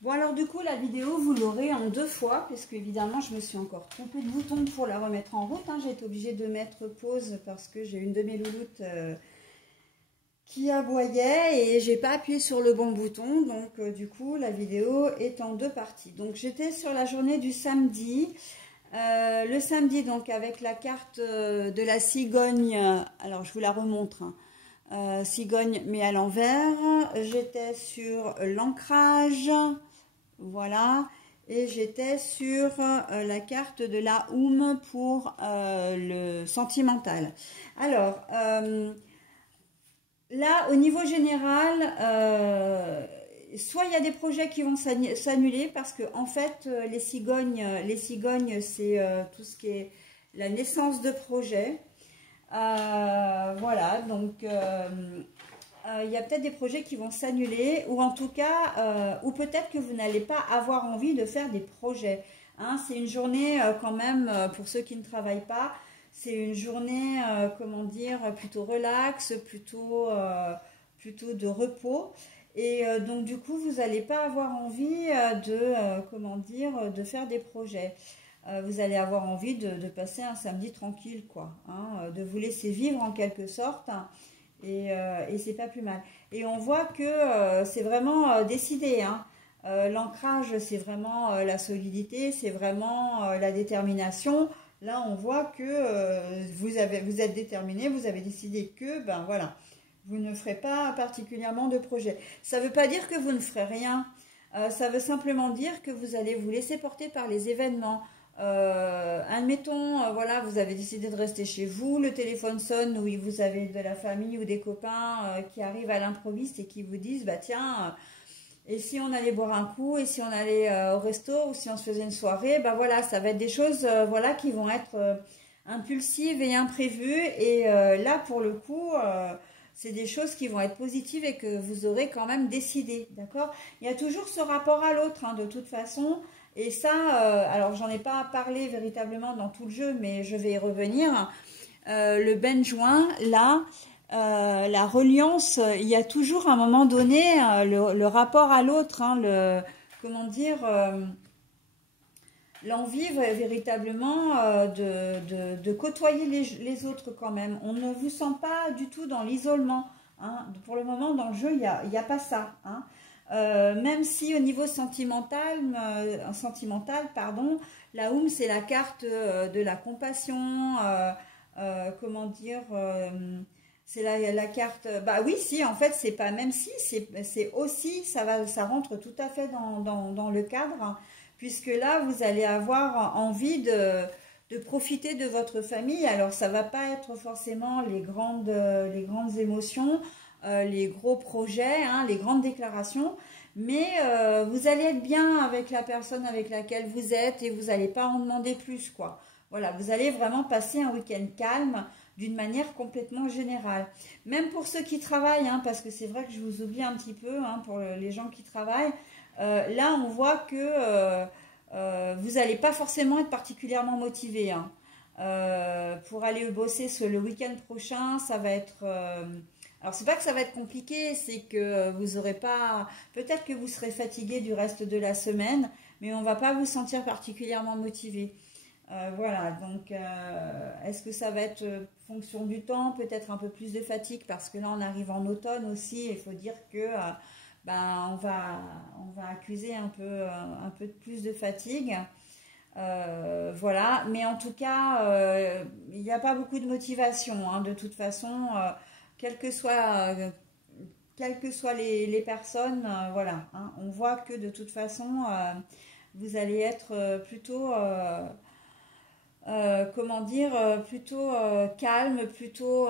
Bon alors du coup la vidéo vous l'aurez en 2 fois, puisque évidemment je me suis encore trompée de bouton pour la remettre en route. J'ai été obligée de mettre pause parce que j'ai une de mes louloutes qui aboyait et j'ai pas appuyé sur le bon bouton. Donc du coup la vidéo est en 2 parties. Donc j'étais sur la journée du samedi. Le samedi donc avec la carte de la cigogne, alors je vous la remontre. Cigogne mais à l'envers. J'étais sur l'ancrage. Voilà, et j'étais sur la carte de la Oum pour le sentimental. Alors, là, au niveau général, soit il y a des projets qui vont s'annuler parce que en fait, les cigognes, c'est tout ce qui est la naissance de projets. Voilà, donc il y a peut-être des projets qui vont s'annuler, ou en tout cas, ou peut-être que vous n'allez pas avoir envie de faire des projets. C'est une journée quand même, pour ceux qui ne travaillent pas, c'est une journée, comment dire, plutôt relax, plutôt de repos. Et donc du coup, vous n'allez pas avoir envie comment dire, de faire des projets. Vous allez avoir envie de passer un samedi tranquille, quoi, de vous laisser vivre en quelque sorte. Et c'est pas plus mal. Et on voit que c'est vraiment décidé. L'ancrage, c'est vraiment la solidité, c'est vraiment la détermination. Là, on voit que vous êtes déterminé, vous avez décidé que, ben voilà, vous ne ferez pas particulièrement de projet. Ça ne veut pas dire que vous ne ferez rien. Ça veut simplement dire que vous allez vous laisser porter par les événements. Admettons, voilà, vous avez décidé de rester chez vous, le téléphone sonne, ou vous avez de la famille ou des copains qui arrivent à l'improviste et qui vous disent, bah tiens, et si on allait boire un coup, et si on allait au resto, ou si on se faisait une soirée, bah voilà, ça va être des choses, voilà, qui vont être impulsives et imprévues, et là, pour le coup, c'est des choses qui vont être positives et que vous aurez quand même décidé, d'accord? Il y a toujours ce rapport à l'autre, de toute façon. Et ça, alors j'en ai pas parlé véritablement dans tout le jeu, mais je vais y revenir. Le benjoin, là, la reliance, il y a toujours à un moment donné le rapport à l'autre, comment dire, l'envie véritablement de côtoyer les autres quand même. On ne vous sent pas du tout dans l'isolement. Pour le moment, dans le jeu, il y a pas ça. Même si au niveau sentimental, pardon, la Oum, c'est la carte de la compassion, comment dire, c'est la carte, bah oui, si, en fait, c'est pas, même si, c'est aussi, ça rentre tout à fait dans le cadre, puisque là, vous allez avoir envie de profiter de votre famille. Alors, ça va pas être forcément les grandes émotions, les gros projets, les grandes déclarations, mais vous allez être bien avec la personne avec laquelle vous êtes et vous n'allez pas en demander plus, quoi. Voilà, vous allez vraiment passer un week-end calme d'une manière complètement générale. Même pour ceux qui travaillent, parce que c'est vrai que je vous oublie un petit peu, pour les gens qui travaillent, là on voit que vous n'allez pas forcément être particulièrement motivé. Pour aller bosser le week-end prochain, ça va être... alors, c'est pas que ça va être compliqué, c'est que vous aurez pas... Peut-être que vous serez fatigué du reste de la semaine, mais on va pas vous sentir particulièrement motivé. Voilà, donc est-ce que ça va être fonction du temps, peut-être un peu plus de fatigue, parce que là on arrive en automne aussi, il faut dire que on va accuser un peu plus de fatigue. Voilà, mais en tout cas, il n'y a pas beaucoup de motivation, de toute façon, quelles que soient les personnes, voilà, on voit que de toute façon, vous allez être plutôt, comment dire, plutôt calme, plutôt,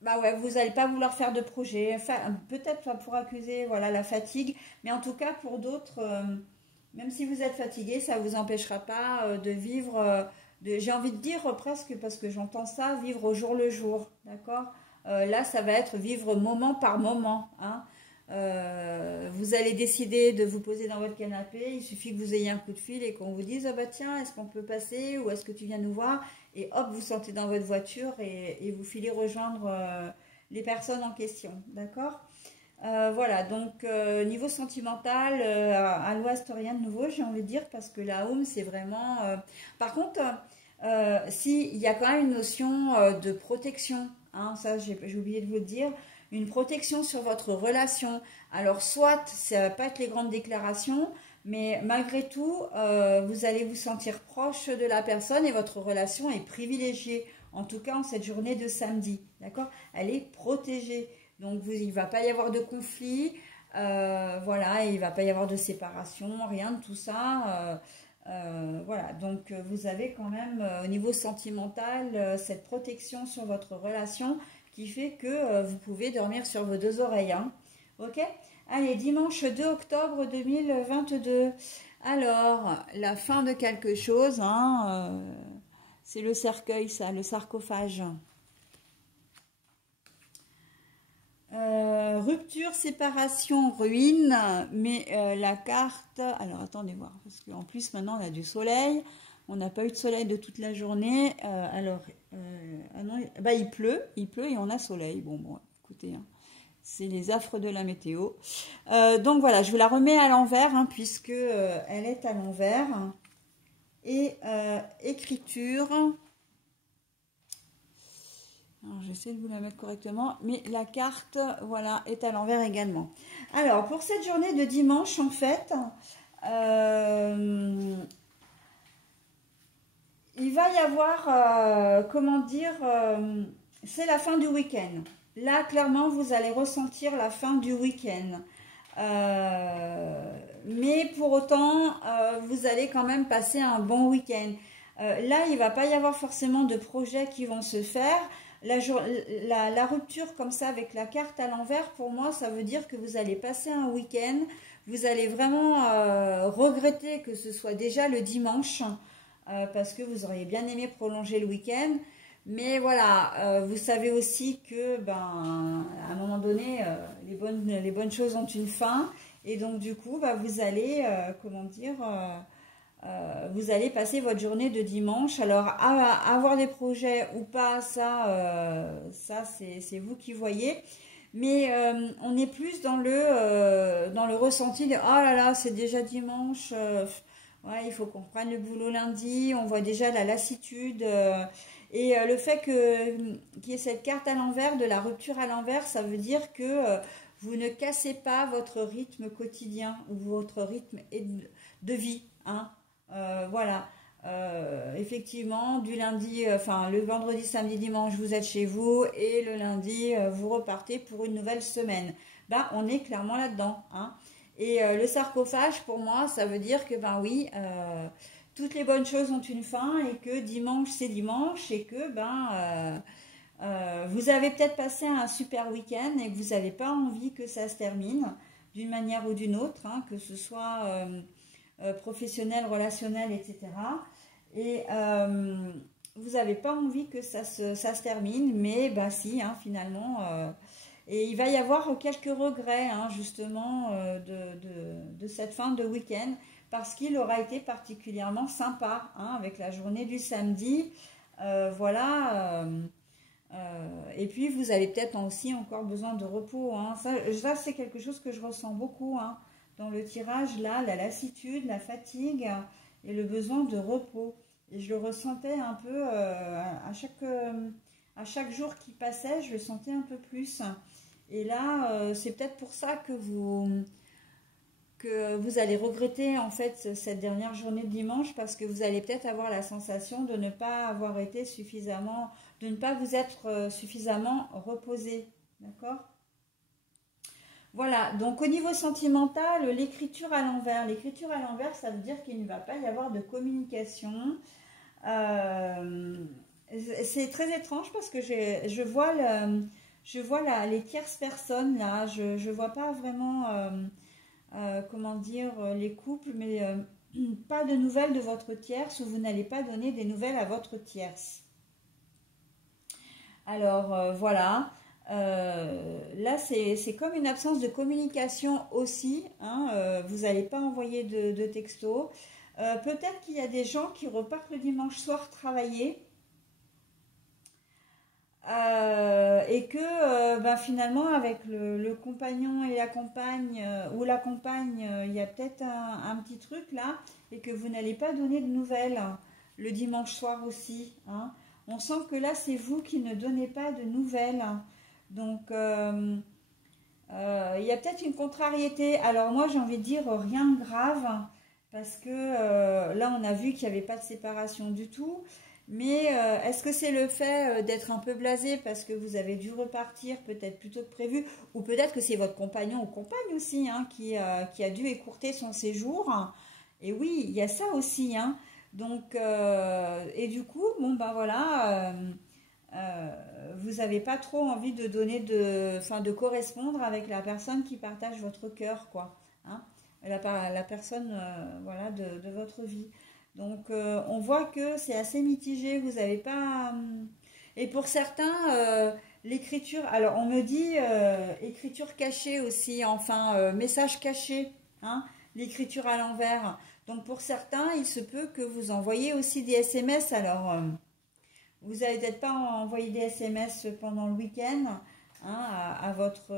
bah ouais, vous n'allez pas vouloir faire de projet, enfin, peut-être pour accuser, voilà, la fatigue, mais en tout cas pour d'autres, même si vous êtes fatigué, ça ne vous empêchera pas de vivre, j'ai envie de dire presque, parce que j'entends ça, vivre au jour le jour, d'accord? Là, ça va être vivre moment par moment, vous allez décider de vous poser dans votre canapé, il suffit que vous ayez un coup de fil et qu'on vous dise « Ah bah tiens, est-ce qu'on peut passer ou est-ce que tu viens nous voir ?» Et hop, vous sortez dans votre voiture et vous filez rejoindre les personnes en question, d'accord? Voilà, donc niveau sentimental, à l'ouest, rien de nouveau, j'ai envie de dire, parce que la home, c'est vraiment... Par contre, si, il y a quand même une notion de protection, hein, ça j'ai oublié de vous le dire, une protection sur votre relation. Alors, soit, ça va pas être les grandes déclarations, mais malgré tout, vous allez vous sentir proche de la personne et votre relation est privilégiée, en tout cas en cette journée de samedi, d'accord? Elle est protégée. Donc, il ne va pas y avoir de conflit, voilà, et il ne va pas y avoir de séparation, rien de tout ça. Voilà, donc vous avez quand même au niveau sentimental cette protection sur votre relation qui fait que vous pouvez dormir sur vos deux oreilles. Hein. Ok? Allez, dimanche 2 octobre 2022. Alors, la fin de quelque chose, hein, c'est le cercueil, ça, le sarcophage. Rupture, séparation, ruine, mais la carte, alors attendez voir, parce qu'en plus maintenant on a du soleil, on n'a pas eu de soleil de toute la journée, ah non, bah, il pleut et on a soleil, bon, écoutez, hein, c'est les affres de la météo, donc voilà, je vous la remets à l'envers, hein, puisque elle est à l'envers, et écriture. J'essaie de vous la mettre correctement, mais la carte, voilà, est à l'envers également. Alors, pour cette journée de dimanche, en fait, il va y avoir, comment dire, c'est la fin du week-end. Là, clairement, vous allez ressentir la fin du week-end. Mais pour autant, vous allez quand même passer un bon week-end. Là, il ne va pas y avoir forcément de projets qui vont se faire. La rupture comme ça avec la carte à l'envers, pour moi, ça veut dire que vous allez passer un week-end. Vous allez vraiment regretter que ce soit déjà le dimanche parce que vous auriez bien aimé prolonger le week-end. Mais voilà, vous savez aussi que à un moment donné, les bonnes choses ont une fin. Et donc du coup, vous allez, comment dire... vous allez passer votre journée de dimanche. Alors, avoir des projets ou pas, ça c'est vous qui voyez. Mais on est plus dans le ressenti de « Oh là là, c'est déjà dimanche, ouais, il faut qu'on reprenne le boulot lundi. » On voit déjà la lassitude. Et le fait qu'il y ait cette carte à l'envers, de la rupture à l'envers, ça veut dire que vous ne cassez pas votre rythme quotidien ou votre rythme de vie, hein. Voilà, effectivement, du lundi, le vendredi, samedi, dimanche, vous êtes chez vous et le lundi, vous repartez pour une nouvelle semaine. On est clairement là-dedans, hein. Et le sarcophage, pour moi, ça veut dire que, oui, toutes les bonnes choses ont une fin et que dimanche, c'est dimanche et que, vous avez peut-être passé un super week-end et que vous n'avez pas envie que ça se termine d'une manière ou d'une autre, hein, que ce soit... professionnel, relationnel, etc. Et vous n'avez pas envie que ça se termine, mais si, hein, finalement. Et il va y avoir quelques regrets, hein, justement, de cette fin de week-end, parce qu'il aura été particulièrement sympa, hein, avec la journée du samedi. Voilà. Et puis, vous avez peut-être aussi encore besoin de repos, hein. Ça c'est quelque chose que je ressens beaucoup, hein. Dans le tirage, là, la lassitude, la fatigue et le besoin de repos. Et je le ressentais un peu à chaque jour qui passait, je le sentais un peu plus. Et là, c'est peut-être pour ça que vous allez regretter en fait cette dernière journée de dimanche, parce que vous allez peut-être avoir la sensation de ne pas avoir été suffisamment, de ne pas vous être suffisamment reposé. D'accord ? Voilà, donc au niveau sentimental, l'écriture à l'envers. L'écriture à l'envers, ça veut dire qu'il ne va pas y avoir de communication. C'est très étrange parce que je vois les tierces personnes là. Je ne vois pas vraiment, comment dire, les couples, mais pas de nouvelles de votre tierce, ou vous n'allez pas donner des nouvelles à votre tierce. Alors, voilà. Là, c'est comme une absence de communication aussi, hein, vous n'allez pas envoyer de texto. Peut-être qu'il y a des gens qui repartent le dimanche soir travailler. Et que ben, finalement avec le compagnon et la compagne ou la compagne, il y a peut-être un petit truc là et que vous n'allez pas donner de nouvelles le dimanche soir aussi, hein. On sent que là c'est vous qui ne donnez pas de nouvelles, donc il y a peut-être une contrariété. Alors moi j'ai envie de dire rien de grave parce que là on a vu qu'il n'y avait pas de séparation du tout. Mais est-ce que c'est le fait d'être un peu blasé parce que vous avez dû repartir peut-être plus tôt que prévu, ou peut-être que c'est votre compagnon ou compagne aussi, hein, qui a dû écourter son séjour. Et oui, il y a ça aussi, hein. Donc, et du coup, bon ben voilà, vous n'avez pas trop envie de donner enfin, de correspondre avec la personne qui partage votre cœur, quoi, hein, la personne, voilà, de votre vie. Donc, on voit que c'est assez mitigé. Vous n'avez pas. Et pour certains, l'écriture. Alors, on me dit écriture cachée aussi, enfin, message caché, hein, l'écriture à l'envers. Donc, pour certains, il se peut que vous envoyez aussi des SMS. Alors, vous n'allez peut-être pas envoyer des SMS pendant le week-end, hein, à votre.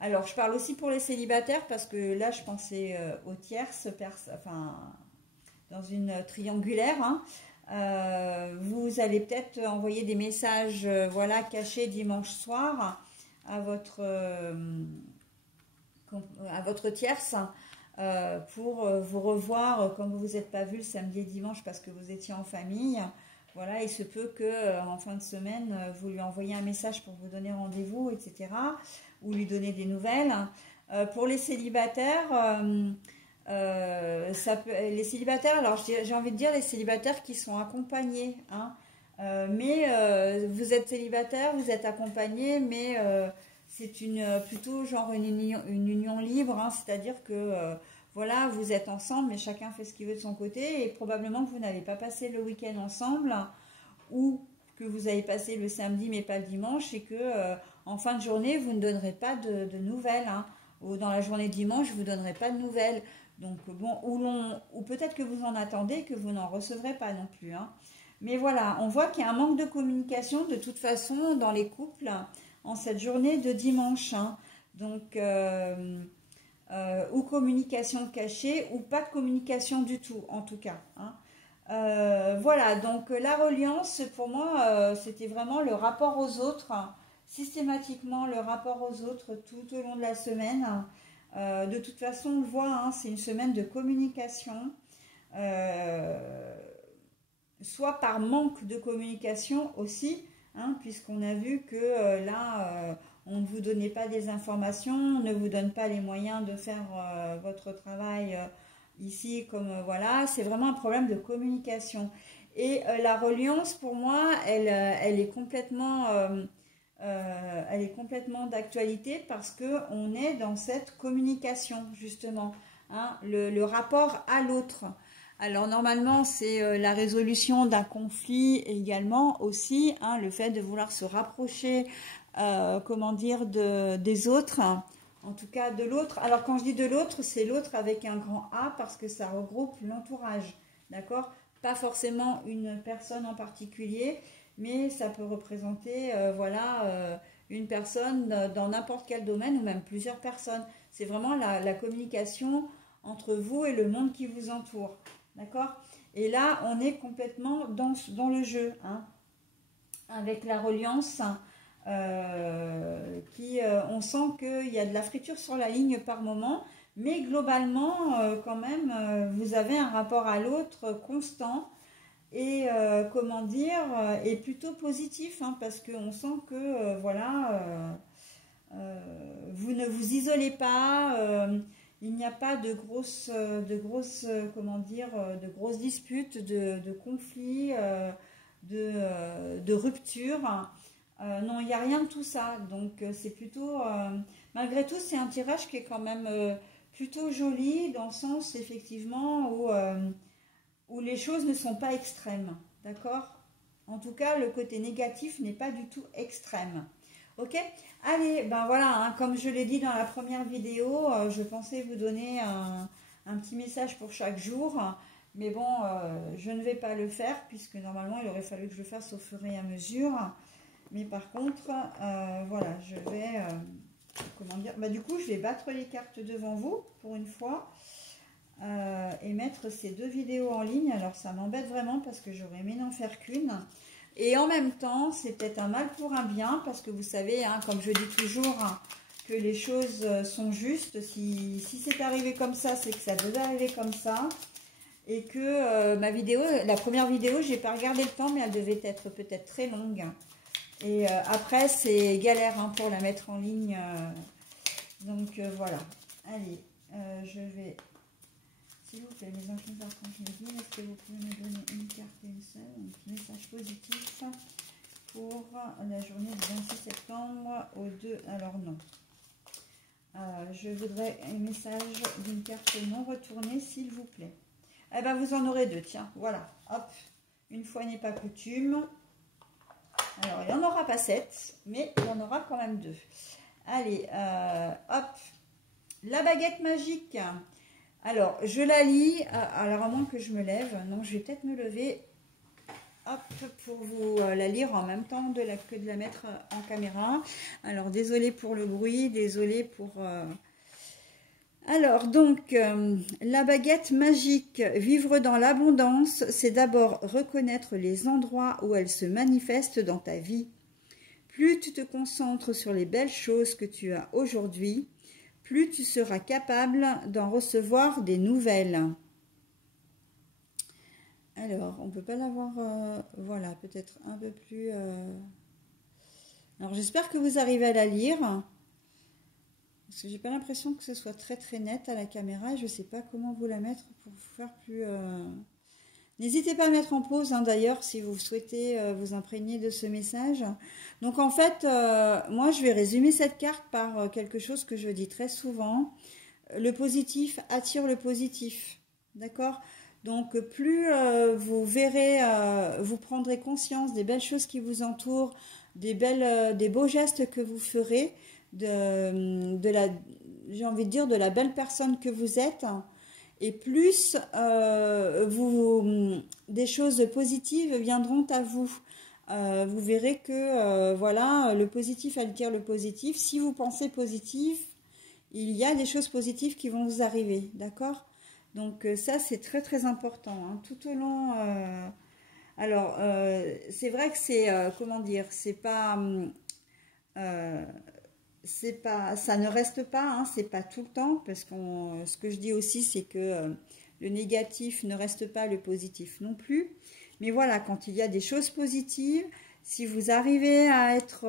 Alors, je parle aussi pour les célibataires parce que là, je pensais aux tierces, enfin dans une triangulaire, hein. Vous allez peut-être envoyer des messages voilà, cachés dimanche soir à votre tierce pour vous revoir comme vous vous êtes pas vu le samedi et dimanche parce que vous étiez en famille. Voilà, il se peut que en fin de semaine, vous lui envoyez un message pour vous donner rendez-vous, etc. Ou lui donner des nouvelles. Pour les célibataires, les célibataires, alors j'ai envie de dire les célibataires qui sont accompagnés, hein. Mais vous êtes célibataire, vous êtes accompagné, mais c'est plutôt genre une union libre, hein, c'est-à-dire que voilà, vous êtes ensemble, mais chacun fait ce qu'il veut de son côté, et probablement que vous n'avez pas passé le week-end ensemble, ou que vous avez passé le samedi mais pas le dimanche, et que en fin de journée, vous ne donnerez pas de nouvelles, hein, ou dans la journée de dimanche, vous ne donnerez pas de nouvelles. Donc bon, ou peut-être que vous en attendez, que vous n'en recevrez pas non plus, hein. Mais voilà, on voit qu'il y a un manque de communication de toute façon dans les couples en cette journée de dimanche, hein. Donc, ou communication cachée, ou pas de communication du tout, en tout cas, hein. Voilà, donc la reliance, pour moi, c'était vraiment le rapport aux autres, hein, systématiquement le rapport aux autres tout au long de la semaine. De toute façon, on le voit, hein, c'est une semaine de communication, soit par manque de communication aussi, hein, puisqu'on a vu que là, on ne vous donnait pas des informations, on ne vous donne pas les moyens de faire votre travail ici, comme voilà, c'est vraiment un problème de communication. Et la reliance, pour moi, elle est complètement d'actualité parce qu'on est dans cette communication, justement, hein, le rapport à l'autre. Alors normalement, c'est la résolution d'un conflit également aussi, hein, le fait de vouloir se rapprocher, comment dire, des autres, hein, en tout cas de l'autre. Alors quand je dis de l'autre, c'est l'autre avec un grand A parce que ça regroupe l'entourage, d'accord? Pas forcément une personne en particulier, mais ça peut représenter, voilà, une personne dans n'importe quel domaine ou même plusieurs personnes. C'est vraiment la communication entre vous et le monde qui vous entoure. D'accord? Et là, on est complètement dans le jeu, hein, avec la reliance, on sent qu'il y a de la friture sur la ligne par moment, mais globalement, quand même, vous avez un rapport à l'autre constant et, comment dire, et plutôt positif, hein, parce qu'on sent que, voilà, vous ne vous isolez pas. Il n'y a pas comment dire, de grosses disputes, de conflits, de ruptures. Non, il n'y a rien de tout ça. Donc, c'est plutôt... malgré tout, c'est un tirage qui est quand même plutôt joli, dans le sens, effectivement, où les choses ne sont pas extrêmes. D'accord? En tout cas, le côté négatif n'est pas du tout extrême. Ok? Allez, ben voilà, hein, comme je l'ai dit dans la première vidéo, je pensais vous donner un petit message pour chaque jour, mais bon, je ne vais pas le faire, puisque normalement, il aurait fallu que je le fasse au fur et à mesure. Mais par contre, voilà, je vais, comment dire, bah, du coup, je vais battre les cartes devant vous pour une fois et mettre ces 2 vidéos en ligne. Alors, ça m'embête vraiment parce que j'aurais aimé n'en faire qu'une. Et en même temps, c'est peut-être un mal pour un bien parce que vous savez, hein, comme je dis toujours, hein, que les choses sont justes. Si c'est arrivé comme ça, c'est que ça devait arriver comme ça. Et que ma vidéo, la première vidéo, j'ai pas regardé le temps, mais elle devait être peut-être très longue. Et après, c'est galère hein, pour la mettre en ligne. Donc voilà. Allez, je vais... S'il vous plaît, mes anciens archanges me disent, est-ce que vous pouvez me donner une carte et une seule, un petit message positif pour la journée du 26 septembre au 2... Alors non. Je voudrais un message d'une carte non retournée, s'il vous plaît. Eh bien, vous en aurez 2, tiens, voilà, hop, une fois n'est pas coutume. Alors, il n'y en aura pas 7, mais il y en aura quand même 2. Allez, hop, la baguette magique. Alors, je la lis, alors à moins que je me lève, non, je vais peut-être me lever, hop, pour vous la lire en même temps que de la mettre en caméra. Alors, désolée pour le bruit, désolée pour... Alors, donc, la baguette magique, vivre dans l'abondance, c'est d'abord reconnaître les endroits où elle se manifeste dans ta vie. Plus tu te concentres sur les belles choses que tu as aujourd'hui, plus tu seras capable d'en recevoir des nouvelles. Alors, on ne peut pas l'avoir, voilà, peut-être un peu plus... Alors, j'espère que vous arrivez à la lire. Parce que j'ai pas l'impression que ce soit très très net à la caméra. Je ne sais pas comment vous la mettre pour faire plus... N'hésitez pas à mettre en pause hein, d'ailleurs si vous souhaitez vous imprégner de ce message. Donc en fait, moi je vais résumer cette carte par quelque chose que je dis très souvent. Le positif attire le positif. D'accord ? Donc plus vous verrez, vous prendrez conscience des belles choses qui vous entourent, des beaux gestes que vous ferez, j'ai envie de dire, de la belle personne que vous êtes. Et plus des choses positives viendront à vous. Vous verrez que voilà, le positif attire le positif. Si vous pensez positif, il y a des choses positives qui vont vous arriver, d'accord? Donc ça c'est très très important hein, tout au long. Alors c'est vrai que c'est comment dire, c'est pas ça ne reste pas, hein, c'est pas tout le temps, parce que ce que je dis aussi, c'est que le négatif ne reste pas, le positif non plus. Mais voilà, quand il y a des choses positives, si vous arrivez à être,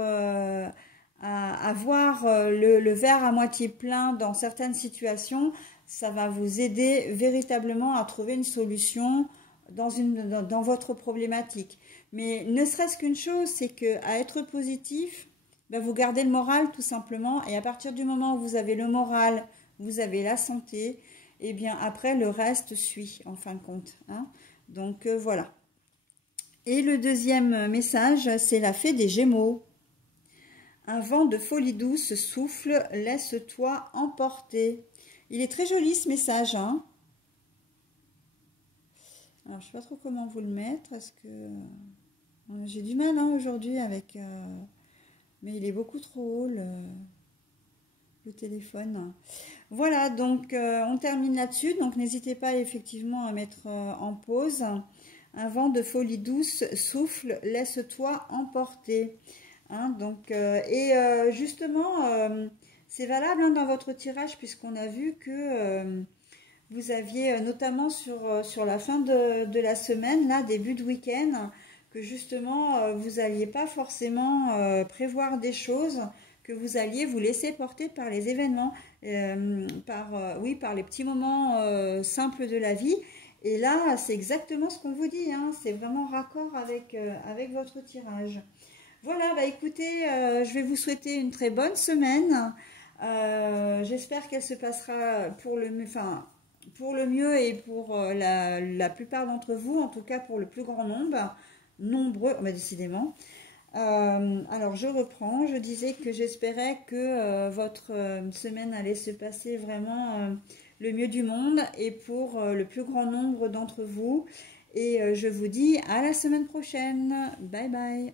à voir le verre à moitié plein dans certaines situations, ça va vous aider véritablement à trouver une solution dans votre problématique. Mais ne serait-ce qu'une chose, c'est qu'à être positif, ben vous gardez le moral tout simplement, et à partir du moment où vous avez le moral, vous avez la santé, et bien après le reste suit en fin de compte. Hein. Donc voilà. Et le deuxième message, c'est la fée des Gémeaux. Un vent de folie douce souffle, laisse-toi emporter. Il est très joli ce message. Hein. Alors je ne sais pas trop comment vous le mettre, parce que j'ai du mal hein, aujourd'hui avec... mais il est beaucoup trop haut le téléphone. Voilà, donc on termine là-dessus. Donc n'hésitez pas effectivement à mettre en pause. Un vent de folie douce souffle, laisse-toi emporter. Hein, donc, justement, c'est valable hein, dans votre tirage puisqu'on a vu que vous aviez notamment sur la fin de la semaine, là, début de week-end, que justement vous n'alliez pas forcément prévoir des choses, que vous alliez vous laisser porter par les événements, oui, par les petits moments simples de la vie. Et là, c'est exactement ce qu'on vous dit, hein, c'est vraiment raccord avec votre tirage. Voilà, bah écoutez, je vais vous souhaiter une très bonne semaine. J'espère qu'elle se passera pour le mieux et pour la plupart d'entre vous, en tout cas pour le plus grand nombre. Nombreux, bah décidément. Alors je reprends, je disais que j'espérais que votre semaine allait se passer vraiment le mieux du monde et pour le plus grand nombre d'entre vous. Et je vous dis à la semaine prochaine. Bye bye.